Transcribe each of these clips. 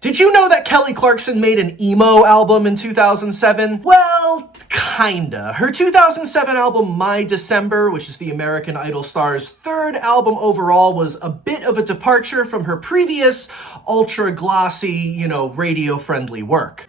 Did you know that Kelly Clarkson made an emo album in 2007? Well, kinda. Her 2007 album, My December, which is the American Idol star's third album overall, was a bit of a departure from her previous ultra-glossy, radio-friendly work.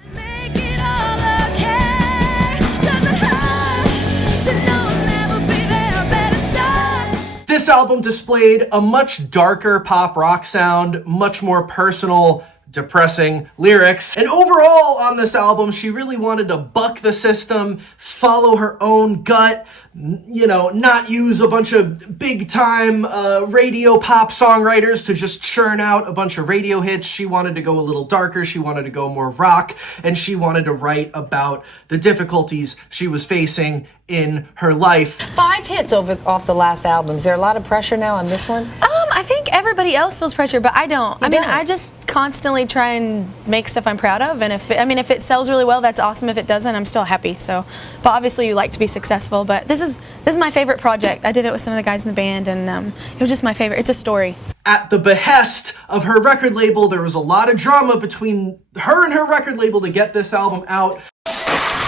This album displayed a much darker pop rock sound, much more personal, depressing lyrics. And overall on this album, she really wanted to buck the system, follow her own gut, not use a bunch of big-time radio pop songwriters to just churn out a bunch of radio hits. She wanted to go a little darker, she wanted to go more rock, and she wanted to write about the difficulties she was facing in her life. 5 hits off the last album. Is there a lot of pressure now on this one? I think everybody else feels pressure, but I don't. I just constantly try and make stuff I'm proud of, and if it sells really well, that's awesome. If it doesn't, I'm still happy. So, but obviously you like to be successful, but this is my favorite project. I did it with some of the guys in the band, and it was just my favorite. It's a story. At the behest of her record label, there was a lot of drama between her and her record label to get this album out.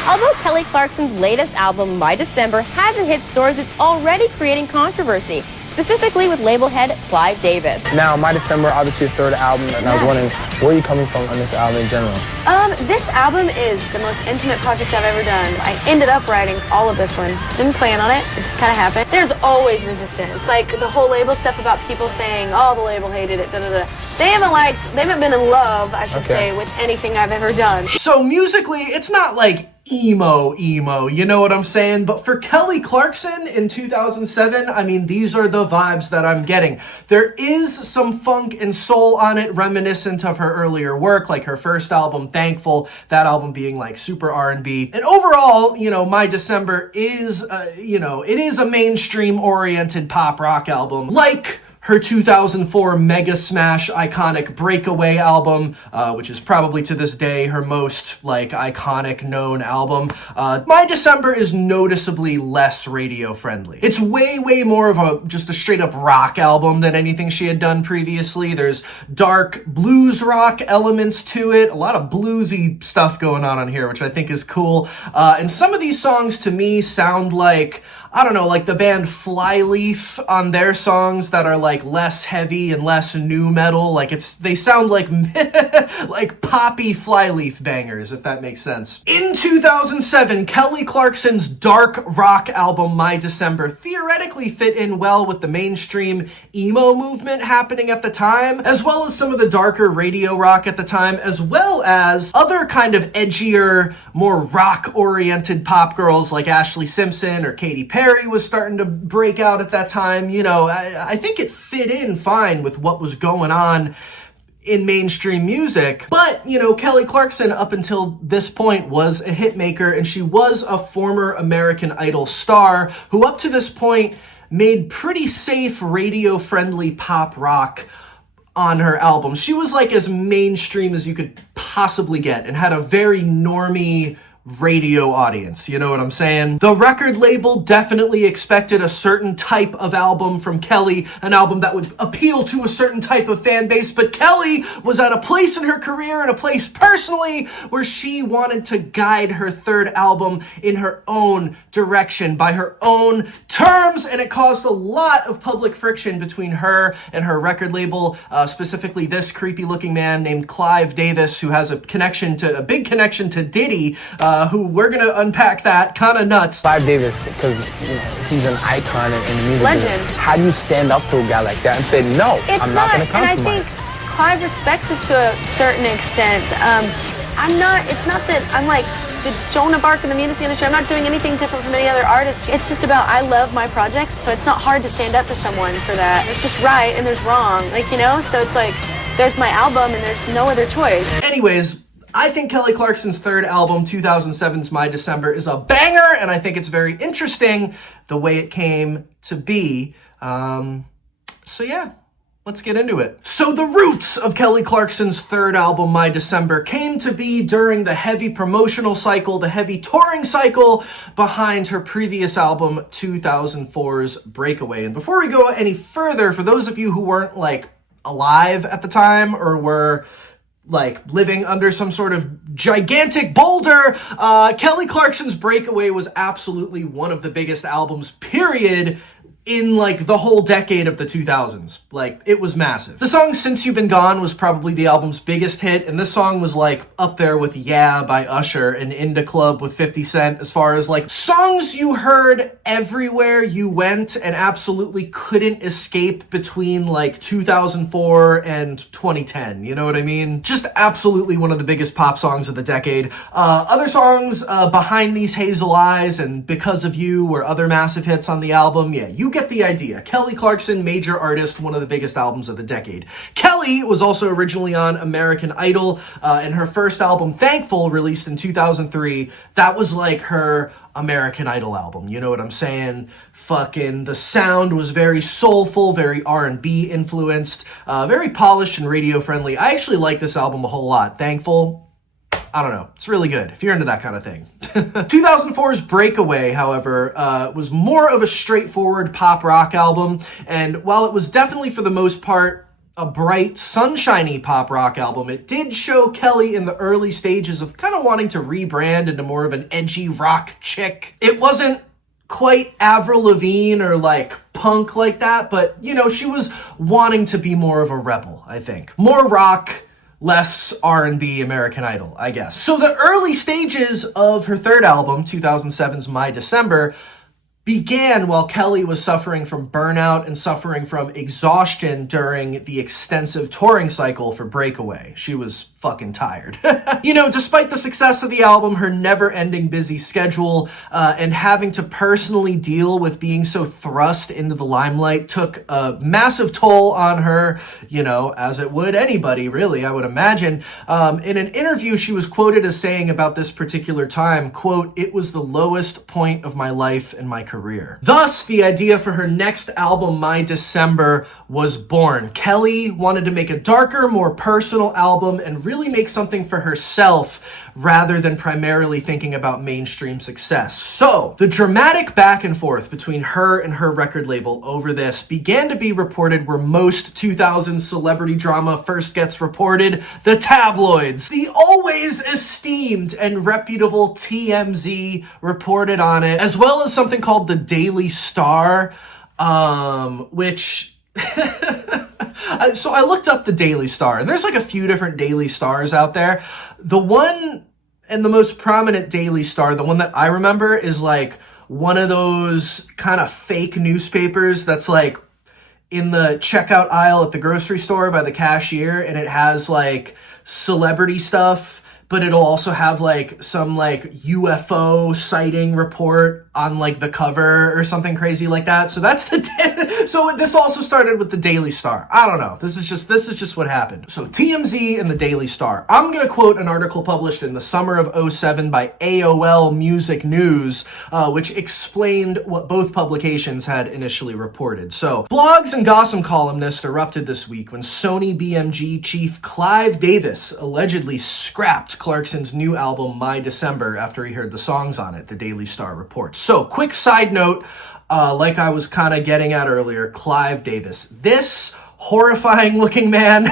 Although Kelly Clarkson's latest album, My December, hasn't hit stores, it's already creating controversy, specifically with label head Clive Davis. Now, My December, obviously your third album, and I was wondering, where are you coming from on this album in general? This album is the most intimate project I've ever done. I ended up writing all of this one. Didn't plan on it, it just kind of happened. There's always resistance. Like the whole label stuff about people saying, oh, the label hated it, da-da-da. They haven't been in love, I should say, with anything I've ever done. So musically, it's not like emo, you know what I'm saying? But for Kelly Clarkson in 2007, these are the vibes that I'm getting. There is some funk and soul on it, reminiscent of her earlier work, like her first album, Thankful, that album being like super R&B. And overall, My December is, it is a mainstream-oriented pop rock album, like her 2004 mega smash iconic Breakaway album, which is probably to this day her most iconic known album. My December is noticeably less radio friendly. It's way more of just a straight up rock album than anything she had done previously. There's dark blues rock elements to it, a lot of bluesy stuff going on here, which I think is cool. And some of these songs to me sound like, like the band Flyleaf on their songs that are less heavy and less new metal. They sound like like poppy Flyleaf bangers, if that makes sense. In 2007, Kelly Clarkson's dark rock album, My December, theoretically fit in well with the mainstream emo movement happening at the time, as well as some of the darker radio rock at the time, as well as other kind of edgier, more rock-oriented pop girls like Ashlee Simpson or Katy Perry was starting to break out at that time. I think it fit in fine with what was going on in mainstream music. But, Kelly Clarkson, up until this point, was a hit maker, and she was a former American Idol star who, up to this point, made pretty safe radio-friendly pop rock on her album. She was as mainstream as you could possibly get and had a very normie radio audience, you know what I'm saying? The record label definitely expected a certain type of album from Kelly, an album that would appeal to a certain type of fan base, but Kelly was at a place in her career and a place personally where she wanted to guide her third album in her own direction, by her own terms, and it caused a lot of public friction between her and her record label, specifically this creepy looking man named Clive Davis, who has a big connection to Diddy, who we're gonna unpack that, kind of nuts. Clive Davis says he's an icon in the music Legend. business. How do you stand up to a guy like that and say, no, I'm not gonna compromise? And I think Clive respects us to a certain extent. It's not that I'm like the Joan of Arc in the music industry. I'm not doing anything different from any other artist. It's just about, I love my projects, so it's not hard to stand up to someone for that. There's just right and there's wrong, so it's there's my album and there's no other choice. Anyways, I think Kelly Clarkson's third album, 2007's My December, is a banger, and I think it's very interesting the way it came to be. So yeah, let's get into it. So the roots of Kelly Clarkson's third album, My December, came to be during the heavy promotional cycle, the heavy touring cycle behind her previous album, 2004's Breakaway. And before we go any further, for those of you who weren't alive at the time or were like living under some sort of gigantic boulder. Kelly Clarkson's Breakaway was absolutely one of the biggest albums, period, in like the whole decade of the 2000s. Like, it was massive. The song Since You've Been Gone was probably the album's biggest hit, and this song was like up there with Yeah by Usher and In Da Club with 50 Cent as far as like songs you heard everywhere you went and absolutely couldn't escape between like 2004 and 2010. You know what I mean? Just absolutely one of the biggest pop songs of the decade. Other songs, Behind These Hazel Eyes and Because of You were other massive hits on the album. Yeah, you get the idea. Kelly Clarkson, major artist, one of the biggest albums of the decade. Kelly was also originally on American Idol, and her first album, Thankful, released in 2003. That was like her American Idol album. You know what I'm saying? Fucking the sound was very soulful, very R&B influenced, very polished and radio friendly. I actually like this album a whole lot. Thankful, I don't know. It's really good if you're into that kind of thing. 2004's Breakaway, however, was more of a straightforward pop rock album. And while it was definitely for the most part a bright, sunshiny pop rock album, it did show Kelly in the early stages of kind of wanting to rebrand into more of an edgy rock chick. It wasn't quite Avril Lavigne or like punk like that, but you know, she was wanting to be more of a rebel, I think. More rock, less R&B American Idol, I guess. So the early stages of her third album, 2007's My December, began while Kelly was suffering from burnout and suffering from exhaustion during the extensive touring cycle for Breakaway. She was fucking tired. You know, despite the success of the album, her never-ending busy schedule, and having to personally deal with being so thrust into the limelight took a massive toll on her, you know, as it would anybody, really, I would imagine. In an interview, she was quoted as saying about this particular time, quote, "It was the lowest point of my life and my career." Thus, the idea for her next album, My December, was born. Kelly wanted to make a darker, more personal album and really make something for herself rather than primarily thinking about mainstream success. So, the dramatic back and forth between her and her record label over this began to be reported where most 2000s celebrity drama first gets reported, the tabloids. The always esteemed and reputable TMZ reported on it, as well as something called the Daily Star, which... So I looked up the Daily Star, and there's like a few different Daily Stars out there. The one and the most prominent Daily Star, the one that I remember, is like one of those kind of fake newspapers that's like in the checkout aisle at the grocery store by the cashier, and it has like celebrity stuff, but it'll also have like some like UFO sighting report on like the cover or something crazy like that. So that's so this also started with the Daily Star. I don't know. This is just what happened. So TMZ and the Daily Star. I'm going to quote an article published in the summer of 2007 by AOL Music News, which explained what both publications had initially reported. So, blogs and gossip columnists erupted this week when Sony BMG chief Clive Davis allegedly scrapped Clarkson's new album, My December, after he heard the songs on it, the Daily Star reports. So, quick side note, like I was kind of getting at earlier, Clive Davis. This horrifying looking man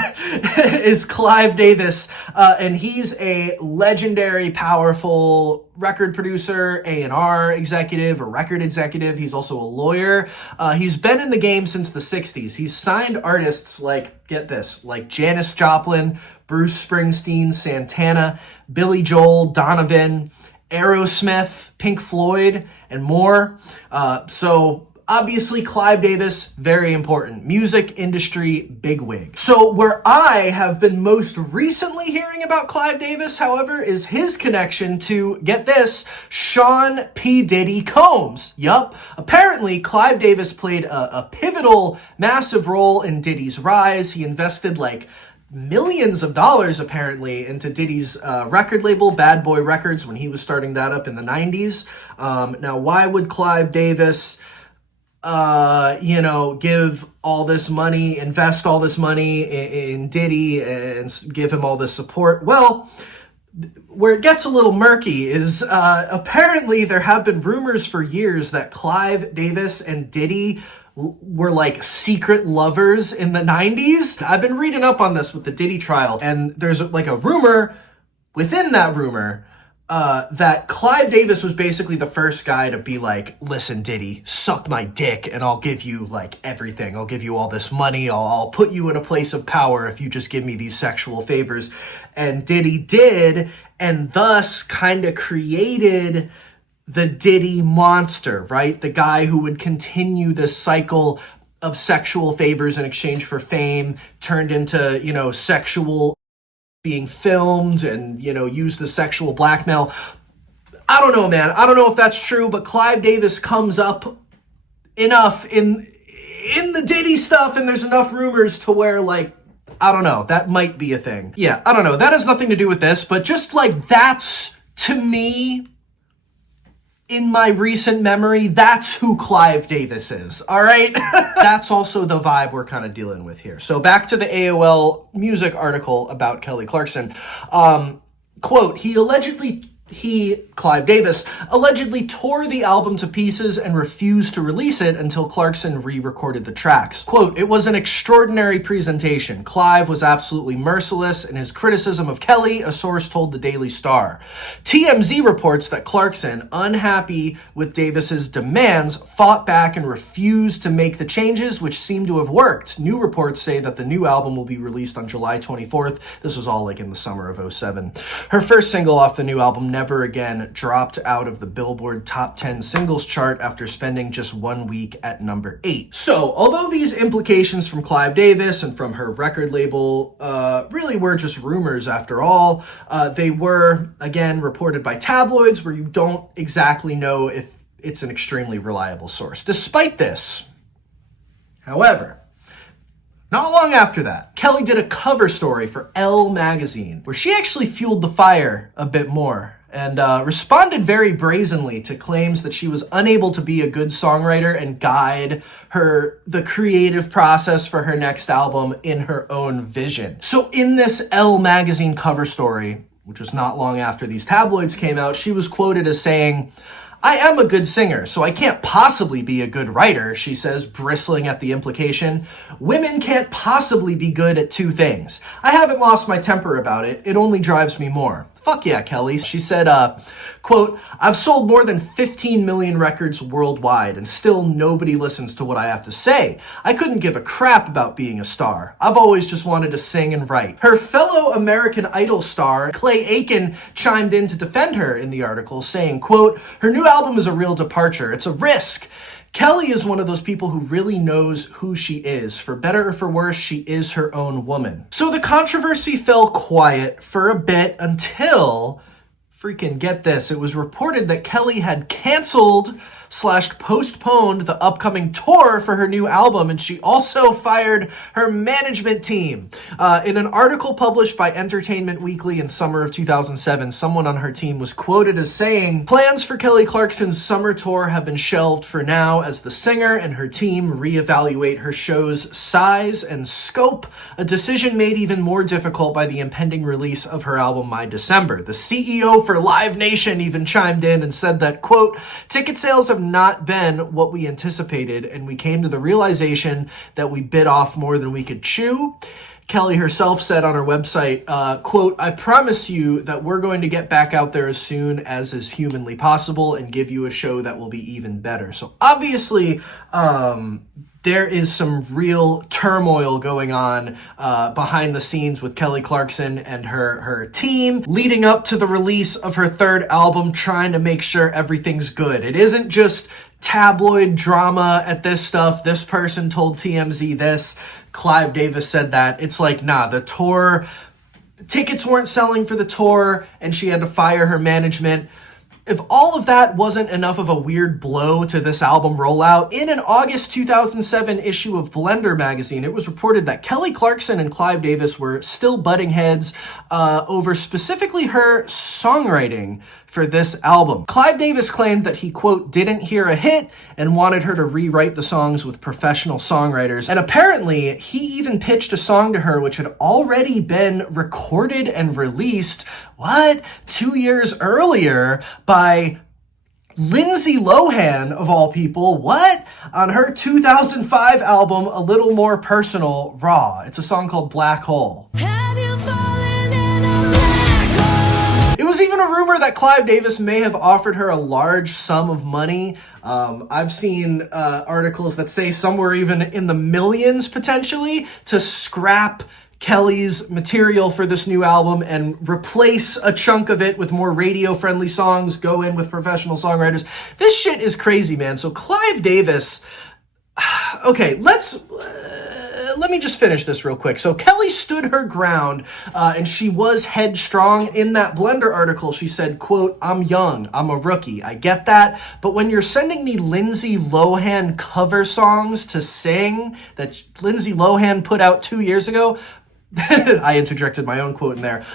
is Clive Davis, and he's a legendary, powerful record producer, A&R executive, a record executive. He's also a lawyer. He's been in the game since the 60s. He's signed artists like, get this, like Janis Joplin, Bruce Springsteen, Santana, Billy Joel, Donovan, Aerosmith, Pink Floyd, and more. So obviously Clive Davis, very important. Music industry bigwig. So where I have been most recently hearing about Clive Davis, however, is his connection to, get this, Sean P. Diddy Combs. Yup. Apparently, Clive Davis played a pivotal, massive role in Diddy's rise. He invested like millions of dollars apparently into Diddy's record label, Bad Boy Records, when he was starting that up in the 90s. Now, why would Clive Davis give all this money, invest all this money in Diddy and give him all this support? Well, where it gets a little murky is apparently there have been rumors for years that Clive Davis and Diddy were like secret lovers in the 90s. I've been reading up on this with the Diddy trial, and there's like a rumor within that rumor that Clive Davis was basically the first guy to be like, listen, Diddy, suck my dick and I'll give you like everything. I'll give you all this money. I'll put you in a place of power if you just give me these sexual favors. And Diddy did, and thus kind of created the Diddy monster, right? The guy who would continue this cycle of sexual favors in exchange for fame, turned into, you know, sexual being filmed and, you know, use the sexual blackmail. I don't know, man. I don't know if that's true, but Clive Davis comes up enough in the Diddy stuff, and there's enough rumors to where, like, I don't know, that might be a thing. Yeah, I don't know. That has nothing to do with this, but just like that's, to me, in my recent memory, that's who Clive Davis is, all right? That's also the vibe we're kind of dealing with here. So back to the AOL Music article about Kelly Clarkson. Quote, Clive Davis, allegedly tore the album to pieces and refused to release it until Clarkson re-recorded the tracks. Quote, it was an extraordinary presentation. Clive was absolutely merciless in his criticism of Kelly, a source told the Daily Star. TMZ reports that Clarkson, unhappy with Davis's demands, fought back and refused to make the changes, which seem to have worked. New reports say that the new album will be released on July 24th. This was all like in the summer of 2007. Her first single off the new album, Never Again, dropped out of the Billboard Top 10 Singles chart after spending just 1 week at number 8. So, although these implications from Clive Davis and from her record label really were just rumors after all, they were, again, reported by tabloids where you don't exactly know if it's an extremely reliable source. Despite this, however, not long after that, Kelly did a cover story for Elle magazine, where she actually fueled the fire a bit more and responded very brazenly to claims that she was unable to be a good songwriter and guide the creative process for her next album in her own vision. So in this Elle magazine cover story, which was not long after these tabloids came out, she was quoted as saying, I am a good singer, so I can't possibly be a good writer, she says, bristling at the implication. Women can't possibly be good at two things. I haven't lost my temper about it. It only drives me more. Fuck yeah, Kelly. She said, quote, I've sold more than 15 million records worldwide, and still nobody listens to what I have to say. I couldn't give a crap about being a star. I've always just wanted to sing and write. Her fellow American Idol star, Clay Aiken, chimed in to defend her in the article, saying, quote, her new album is a real departure. It's a risk. Kelly is one of those people who really knows who she is. For better or for worse, she is her own woman. So the controversy fell quiet for a bit until, freaking get this, it was reported that Kelly had canceled/postponed the upcoming tour for her new album, and she also fired her management team. In an article published by Entertainment Weekly in summer of 2007, someone on her team was quoted as saying, plans for Kelly Clarkson's summer tour have been shelved for now as the singer and her team reevaluate her show's size and scope, a decision made even more difficult by the impending release of her album My December. The CEO for Live Nation even chimed in and said that, quote, ticket sales have not been what we anticipated, and we came to the realization that we bit off more than we could chew. Kelly herself said on her website, quote, I promise you that we're going to get back out there as soon as is humanly possible and give you a show that will be even better. So obviously, there is some real turmoil going on behind the scenes with Kelly Clarkson and her team leading up to the release of her third album, trying to make sure everything's good. It isn't just tabloid drama at this stuff. This person told TMZ this. Clive Davis said that. It's like, nah, the tour, tickets weren't selling for the tour and she had to fire her management. If all of that wasn't enough of a weird blow to this album rollout, in an August 2007 issue of Blender magazine, it was reported that Kelly Clarkson and Clive Davis were still butting heads over specifically her songwriting for this album. Clive Davis claimed that he, quote, didn't hear a hit and wanted her to rewrite the songs with professional songwriters. And apparently, he even pitched a song to her which had already been recorded and released, 2 years earlier by Lindsay Lohan, of all people, what? On her 2005 album, A Little More Personal, Raw. It's a song called Black Hole. It was even a rumor that Clive Davis may have offered her a large sum of money. I've seen articles that say somewhere even in the millions, potentially, to scrap Kelly's material for this new album and replace a chunk of it with more radio-friendly songs, go in with professional songwriters. This shit is crazy, man. So Clive Davis... Okay, let me just finish this real quick. So Kelly stood her ground, and she was headstrong. In that Blender article, she said, quote, "I'm young, I'm a rookie, I get that, but when you're sending me Lindsay Lohan cover songs to sing that Lindsay Lohan put out 2 years ago," I interjected my own quote in there,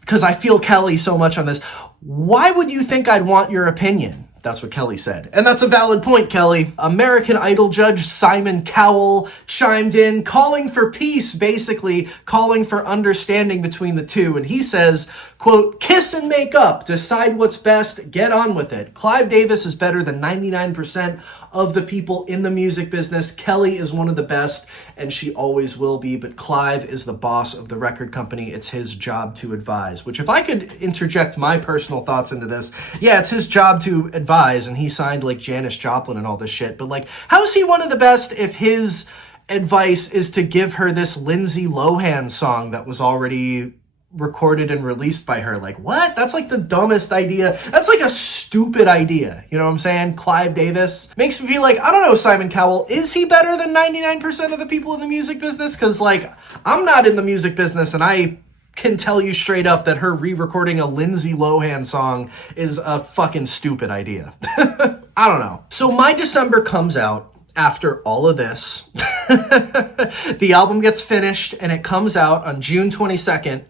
because I feel Kelly so much on this. "Why would you think I'd want your opinion?" That's what Kelly said. And that's a valid point, Kelly. American Idol judge Simon Cowell chimed in, calling for peace, basically calling for understanding between the two. And he says, quote, "Kiss and make up, decide what's best, get on with it. Clive Davis is better than 99% of the people in the music business. Kelly is one of the best, and she always will be, but Clive is the boss of the record company. It's his job to advise." Which, if I could interject my personal thoughts into this, yeah, it's his job to advise, and he signed like Janis Joplin and all this shit, but like, how is he one of the best if his advice is to give her this Lindsay Lohan song that was already recorded and released by her? Like, what? That's like the dumbest idea. That's like a stupid idea. You know what I'm saying? Clive Davis makes me be like, I don't know, Simon Cowell, is he better than 99% of the people in the music business? Because like, I'm not in the music business, and I can tell you straight up that her re-recording a Lindsay Lohan song is a fucking stupid idea. I don't know. So my December comes out after all of this. The album gets finished, and it comes out on June 22nd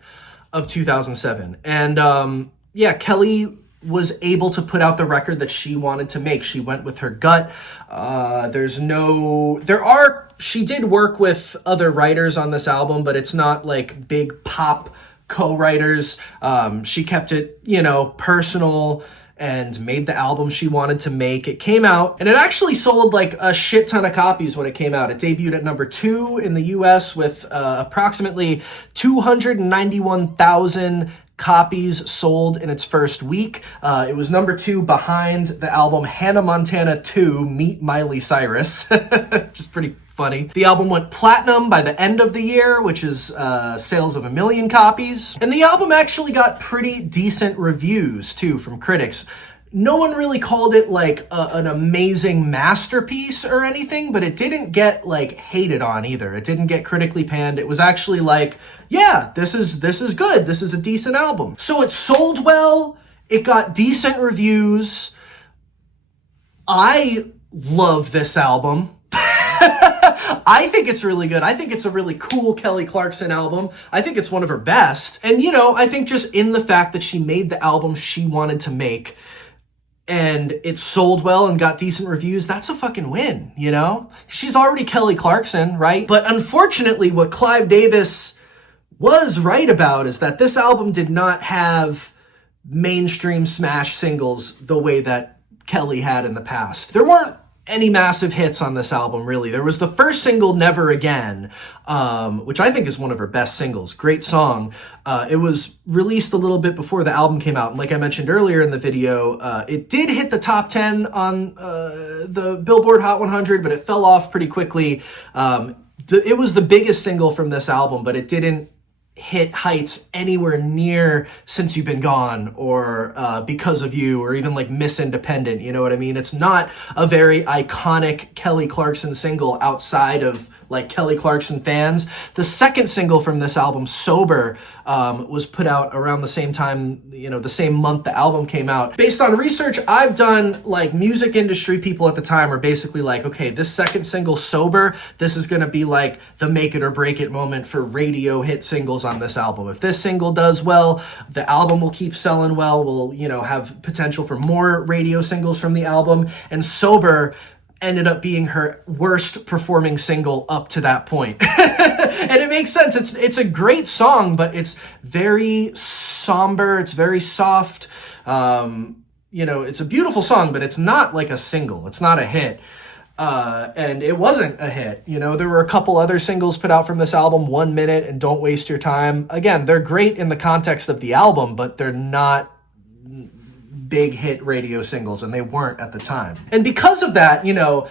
of 2007. And yeah, Kelly was able to put out the record that she wanted to make. She went with her gut. She did work with other writers on this album, but it's not like big pop co-writers. She kept it, personal, and made the album she wanted to make. It came out, and it actually sold like a shit ton of copies when it came out. It debuted at number 2 in the US with approximately 291,000 copies sold in its first week. It was number 2 behind the album Hannah Montana 2, Meet Miley Cyrus, which is pretty funny. The album went platinum by the end of the year, which is sales of 1 million copies. And the album actually got pretty decent reviews, too, from critics. No one really called it like an amazing masterpiece or anything, but it didn't get like hated on either. It didn't get critically panned. It was actually like, yeah, this is good. This is a decent album. So it sold well. It got decent reviews. I love this album. I think it's really good. I think it's a really cool Kelly Clarkson album. I think it's one of her best. And, I think just in the fact that she made the album she wanted to make, and it sold well and got decent reviews, that's a fucking win, She's already Kelly Clarkson, right? But unfortunately, what Clive Davis was right about is that this album did not have mainstream smash singles the way that Kelly had in the past. There weren't any massive hits on this album, really. There was the first single, Never Again, which I think is one of her best singles. Great song. It was released a little bit before the album came out. And like I mentioned earlier in the video, it did hit the top 10 on the Billboard Hot 100, but it fell off pretty quickly. It was the biggest single from this album, but it didn't hit heights anywhere near Since You've Been Gone or Because of You or even like Miss Independent, you know what I mean? It's not a very iconic Kelly Clarkson single outside of like Kelly Clarkson fans. The second single from this album, Sober, was put out around the same time, the same month the album came out. Based on research I've done, like music industry people at the time are basically like, okay, this second single, Sober, this is going to be like the make it or break it moment for radio hit singles on this album. If this single does well, the album will keep selling well. We'll, have potential for more radio singles from the album. And Sober ended up being her worst performing single up to that point. And it makes sense. It's a great song, but it's very somber. It's very soft. you know, it's a beautiful song, but it's not like a single. It's not a hit. And it wasn't a hit. You know, there were a couple other singles put out from this album, 1 Minute and Don't Waste Your Time. Again, they're great in the context of the album, but they're not big hit radio singles, and they weren't at the time. And because of that, you know,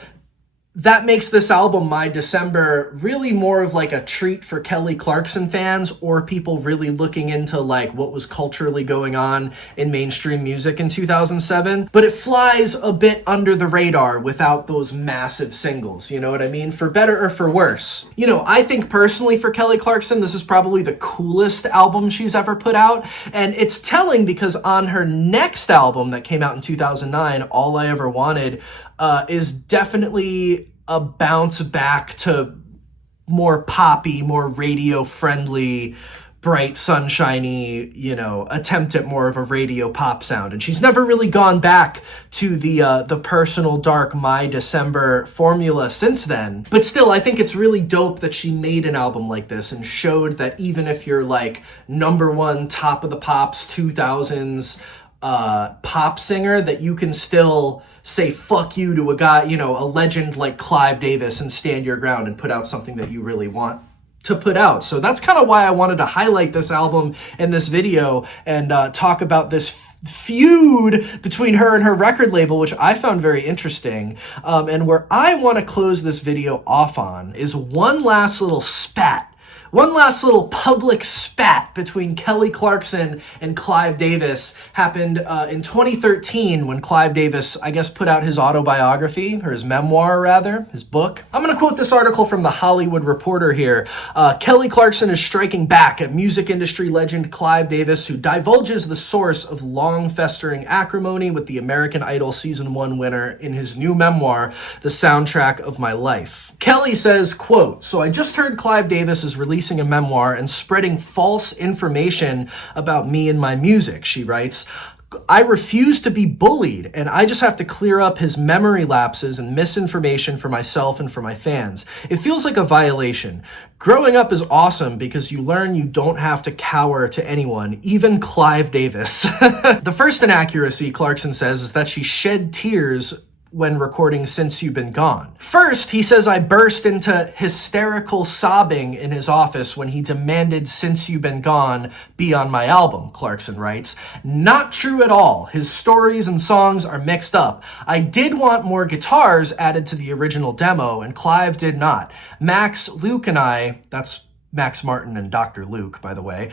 that makes this album, My December, really more of like a treat for Kelly Clarkson fans or people really looking into like what was culturally going on in mainstream music in 2007. But it flies a bit under the radar without those massive singles, you know what I mean? For better or for worse. You know, I think personally for Kelly Clarkson, this is probably the coolest album she's ever put out. And it's telling because on her next album that came out in 2009, All I Ever Wanted, is definitely a bounce back to more poppy, more radio friendly, bright, sunshiny, you know, attempt at more of a radio pop sound. And she's never really gone back to the personal dark My December formula since then. But still, I think it's really dope that she made an album like this and showed that even if you're like #1 top of the pops 2000s pop singer, that you can still say fuck you to a guy, you know, a legend like Clive Davis, and stand your ground and put out something that you really want to put out. So that's kind of why I wanted to highlight this album in this video and talk about this feud between her and her record label, which I found very interesting. And where I want to close this video off on is one last little spat. One last little public spat between Kelly Clarkson and Clive Davis happened in 2013 when Clive Davis, I guess, put out his autobiography, or his memoir rather, his book. I'm going to quote this article from The Hollywood Reporter here. Kelly Clarkson is striking back at music industry legend Clive Davis, who divulges the source of long-festering acrimony with the American Idol Season 1 winner in his new memoir, The Soundtrack of My Life. Kelly says, quote, "So I just heard Clive Davis is releasing a memoir and spreading false information about me and my music," she writes. "I refuse to be bullied, and I just have to clear up his memory lapses and misinformation for myself and for my fans. It feels like a violation. Growing up is awesome because you learn you don't have to cower to anyone, even Clive Davis." The first inaccuracy, Clarkson says, is that she shed tears when recording Since You've Been Gone. First, he says, "I burst into hysterical sobbing in his office when he demanded Since You've Been Gone be on my album," Clarkson writes. Not true at all. His stories and songs are mixed up. I did want more guitars added to the original demo, and Clive did not. Max, Luke, and I, that's Max Martin and Dr. Luke, by the way,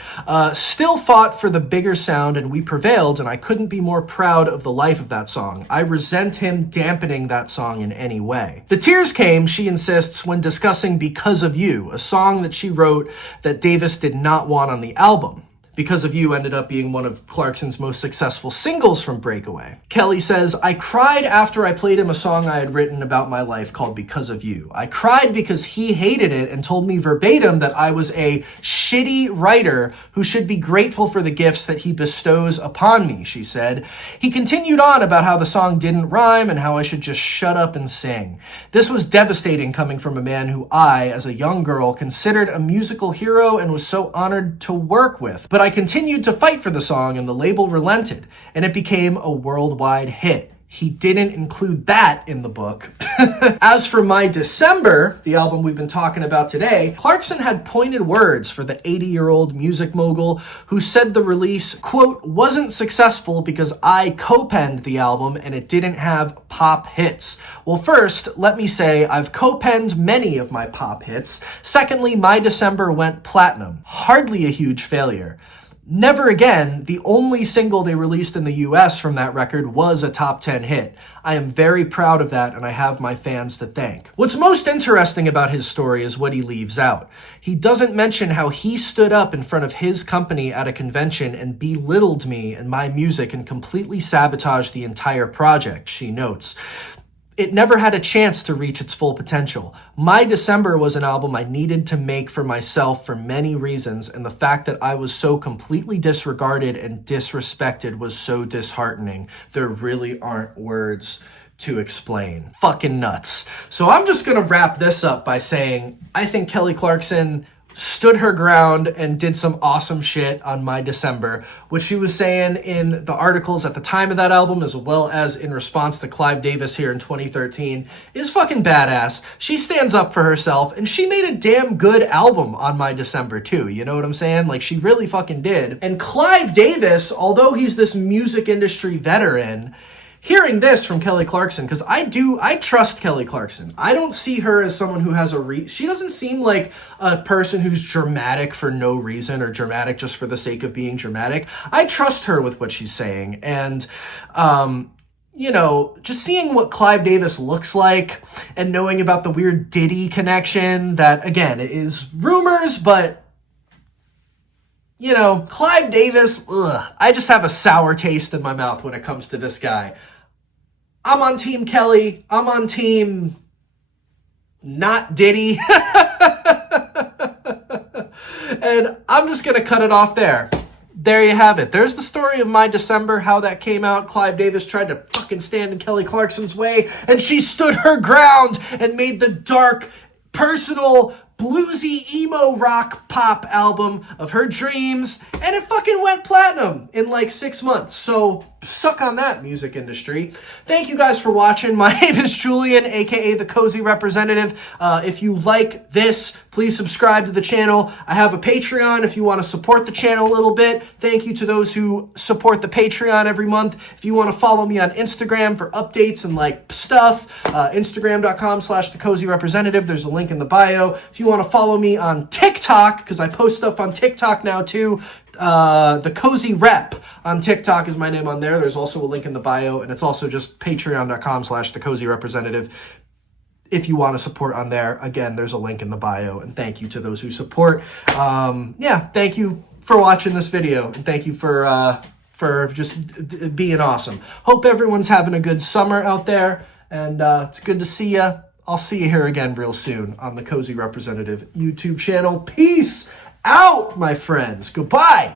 still fought for the bigger sound, and we prevailed, and I couldn't be more proud of the life of that song. I resent him dampening that song in any way. The tears came, she insists, when discussing Because of You, a song that she wrote that Davis did not want on the album. Because of You ended up being one of Clarkson's most successful singles from Breakaway. Kelly says, "I cried after I played him a song I had written about my life called Because of You. I cried because he hated it and told me verbatim that I was a shitty writer who should be grateful for the gifts that he bestows upon me," she said. "He continued on about how the song didn't rhyme and how I should just shut up and sing. This was devastating coming from a man who I, as a young girl, considered a musical hero and was so honored to work with. But I continued to fight for the song and the label relented, and it became a worldwide hit." He didn't include that in the book. As for My December, the album we've been talking about today, Clarkson had pointed words for the 80-year-old music mogul who said the release, quote, "wasn't successful because I co-penned the album and it didn't have pop hits." Well, first, let me say I've co-penned many of my pop hits. Secondly, My December went platinum. Hardly a huge failure. Never Again, the only single they released in the US from that record, was a top 10 hit. I am very proud of that, and I have my fans to thank. What's most interesting about his story is what he leaves out. He doesn't mention how he stood up in front of his company at a convention and belittled me and my music and completely sabotaged the entire project, she notes. It never had a chance to reach its full potential. My December was an album I needed to make for myself for many reasons, and the fact that I was so completely disregarded and disrespected was so disheartening. There really aren't words to explain. Fucking nuts. So I'm just gonna wrap this up by saying I think Kelly Clarkson stood her ground and did some awesome shit on My December. What she was saying in the articles at the time of that album, as well as in response to Clive Davis here in 2013, is fucking badass. She stands up for herself, and she made a damn good album on My December too, you know what I'm saying? Like, she really fucking did. And Clive Davis, although he's this music industry veteran, hearing this from Kelly Clarkson, because I trust Kelly Clarkson. I don't see her as someone who has she doesn't seem like a person who's dramatic for no reason or dramatic just for the sake of being dramatic. I trust her with what she's saying. And, you know, just seeing what Clive Davis looks like and knowing about the weird Diddy connection that, again, is rumors, but you know, Clive Davis, I just have a sour taste in my mouth when it comes to this guy. I'm on Team Kelly. I'm on Team not Diddy. And I'm just going to cut it off there. There you have it. There's the story of My December, how that came out. Clive Davis tried to fucking stand in Kelly Clarkson's way, and she stood her ground and made the dark, personal, bluesy emo rock pop album of her dreams, and it fucking went platinum in like 6 months. So suck on that, music industry. Thank you guys for watching. My name is Julian, aka the Cozy Representative. If you like this, please subscribe to the channel. I have a Patreon if you want to support the channel a little bit. Thank you to those who support the Patreon every month. If you want to follow me on Instagram for updates and like stuff, Instagram.com/the Cozy Representative. There's a link in the bio. If you want to follow me on TikTok, because I post stuff on TikTok now too, the Cozy Rep on TikTok is my name on there. There's also a link in the bio, and it's also just patreon.com/the Cozy Representative. If you want to support on there, again, there's a link in the bio, and thank you to those who support. Yeah, thank you for watching this video, and thank you for just being awesome. Hope everyone's having a good summer out there, and it's good to see you. I'll see you here again real soon on the Cozy Representative YouTube channel. Peace out, my friends. Goodbye.